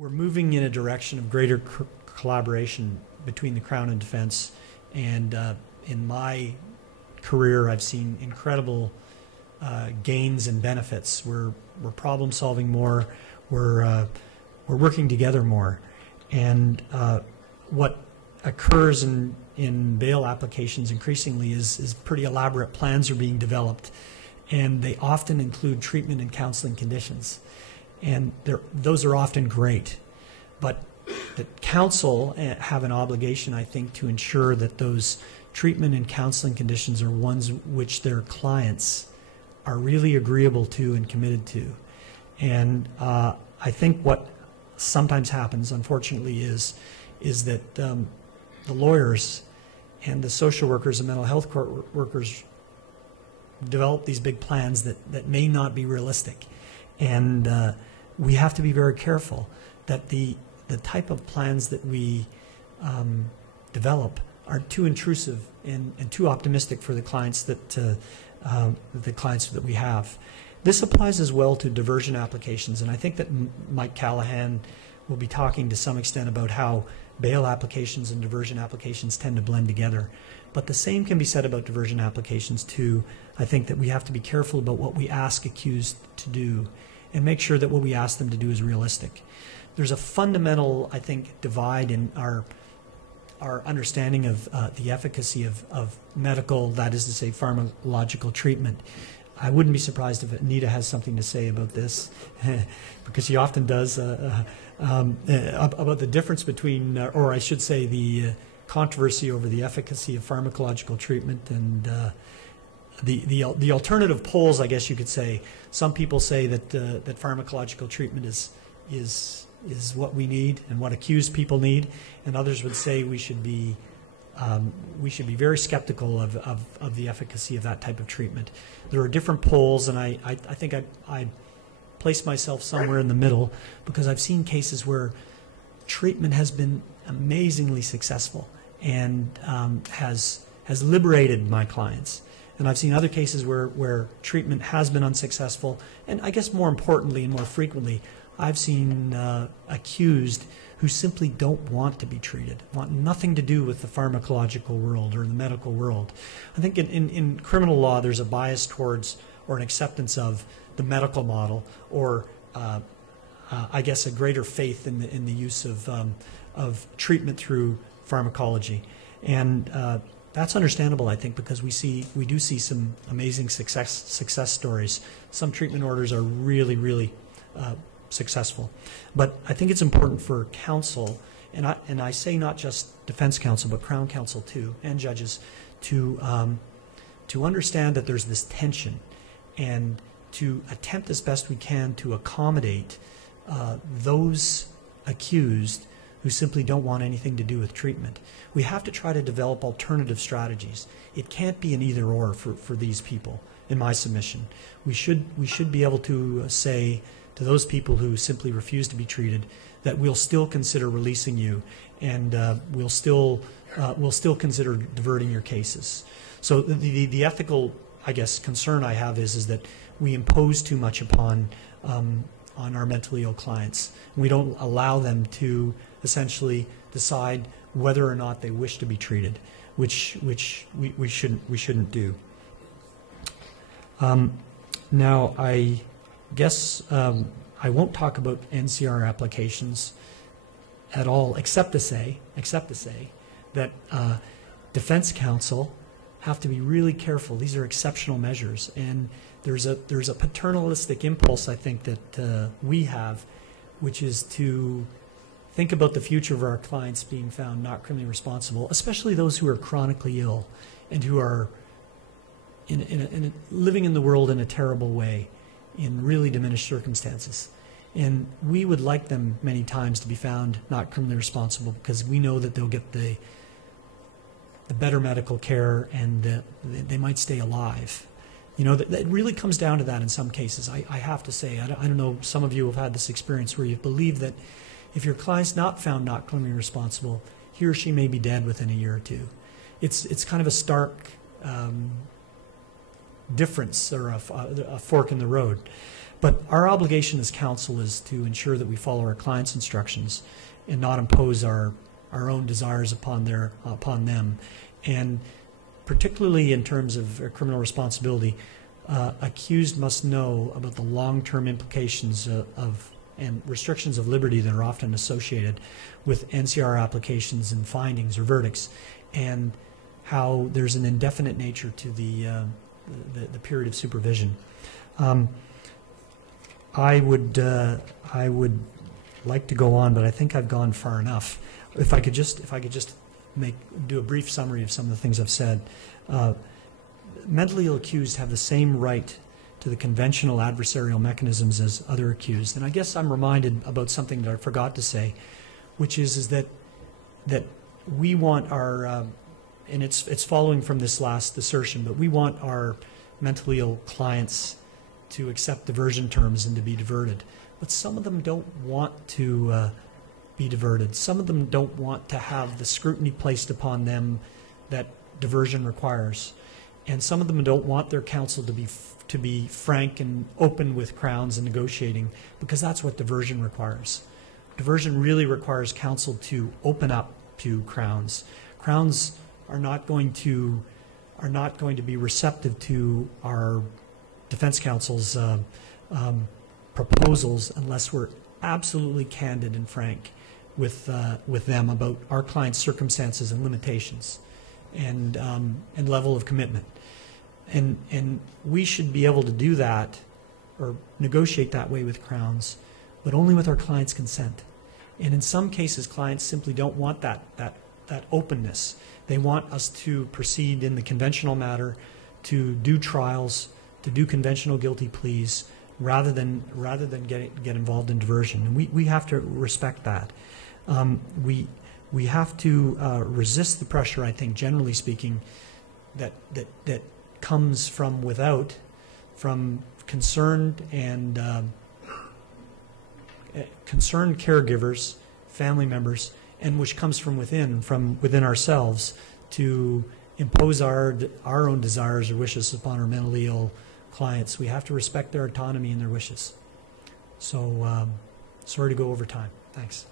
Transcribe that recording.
we're moving in a direction of greater collaboration between the Crown and Defense, and in my career I've seen incredible gains and benefits. We're problem solving more, we're working together more, and what occurs in bail applications increasingly is pretty elaborate plans are being developed, and they often include treatment and counseling conditions, and those are often great, but the counsel have an obligation, I think, to ensure that those treatment and counseling conditions are ones which their clients are really agreeable to and committed to. And I think what sometimes happens, unfortunately, is that the lawyers and the social workers and mental health court workers develop these big plans that may not be realistic. And we have to be very careful that the type of plans that we develop are too intrusive and too optimistic for the clients that we have. This applies as well to diversion applications, and I think that Mike Callahan will be talking to some extent about how bail applications and diversion applications tend to blend together. But the same can be said about diversion applications too. I think that we have to be careful about what we ask accused to do and make sure that what we ask them to do is realistic. There's a fundamental, I think, divide in our understanding of the efficacy of medical, that is to say, pharmacological treatment. I wouldn't be surprised if Anita has something to say about this, because she often does, about the difference between, or I should say, the controversy over the efficacy of pharmacological treatment and the alternative poles, I guess you could say. Some people say that that pharmacological treatment is what we need and what accused people need, and others would say we should be very skeptical of the efficacy of that type of treatment. There are different poles, and I think I place myself somewhere in the middle, because I've seen cases where treatment has been amazingly successful and has liberated my clients. And I've seen other cases where treatment has been unsuccessful, and I guess more importantly and more frequently, I've seen accused who simply don't want to be treated, want nothing to do with the pharmacological world or the medical world. I think in criminal law there's a bias towards, or an acceptance of, the medical model, or I guess a greater faith in the use of treatment through pharmacology. And that's understandable, I think, because we do see some amazing success stories. Some treatment orders are really successful. But I think it's important for counsel, and I say not just defense counsel, but Crown counsel too, and judges, to understand that there's this tension, and to attempt as best we can to accommodate those accused who simply don't want anything to do with treatment. We have to try to develop alternative strategies. It can't be an either-or for these people, in my submission. We should be able to say to those people who simply refuse to be treated that we'll still consider releasing you, and we'll still consider diverting your cases. So the ethical, I guess, concern I have is that we impose too much upon our mentally ill clients. We don't allow them to essentially decide whether or not they wish to be treated, which we shouldn't do. Now, I guess I won't talk about NCR applications at all, except to say that defense counsel have to be really careful. These are exceptional measures, and there's a paternalistic impulse, I think, that we have, which is to think about the future of our clients being found not criminally responsible, especially those who are chronically ill and who are living in the world in a terrible way, in really diminished circumstances. And we would like them many times to be found not criminally responsible, because we know that they'll get the better medical care, and they might stay alive. You know, that really comes down to that in some cases. I have to say, I don't know, some of you have had this experience where you believe that if your client's not found not criminally responsible, he or she may be dead within a year or two. It's kind of a stark difference, or a fork in the road. But our obligation as counsel is to ensure that we follow our clients' instructions and not impose our own desires upon them. And particularly in terms of criminal responsibility, accused must know about the long-term implications and restrictions of liberty that are often associated with NCR applications and findings or verdicts, and how there's an indefinite nature to the period of supervision. I would like to go on, but I think I've gone far enough. If I could just do a brief summary of some of the things I've said. Mentally ill accused have the same right to the conventional adversarial mechanisms as other accused. And I guess I'm reminded about something that I forgot to say, which is that we want our, and it's following from this last assertion, but we want our mentally ill clients to accept diversion terms and to be diverted. But some of them don't want to be diverted. Some of them don't want to have the scrutiny placed upon them that diversion requires. And some of them don't want their counsel to be frank and open with Crowns and negotiating, because that's what diversion requires. Diversion really requires counsel to open up to Crowns. Crowns are not going to be receptive to our defense counsel's proposals unless we're absolutely candid and frank with them about our client's circumstances and limitations and level of commitment. And we should be able to do that or negotiate that way with Crowns, but only with our client's consent. And in some cases, clients simply don't want that openness. They want us to proceed in the conventional matter, to do trials, to do conventional guilty pleas, rather than get involved in diversion. And we have to respect that. We have to resist the pressure, I think, generally speaking, that comes from without, from concerned caregivers, family members, and which comes from within ourselves, to impose our own desires or wishes upon our mentally ill clients. We have to respect their autonomy and their wishes. So, sorry to go over time. Thanks.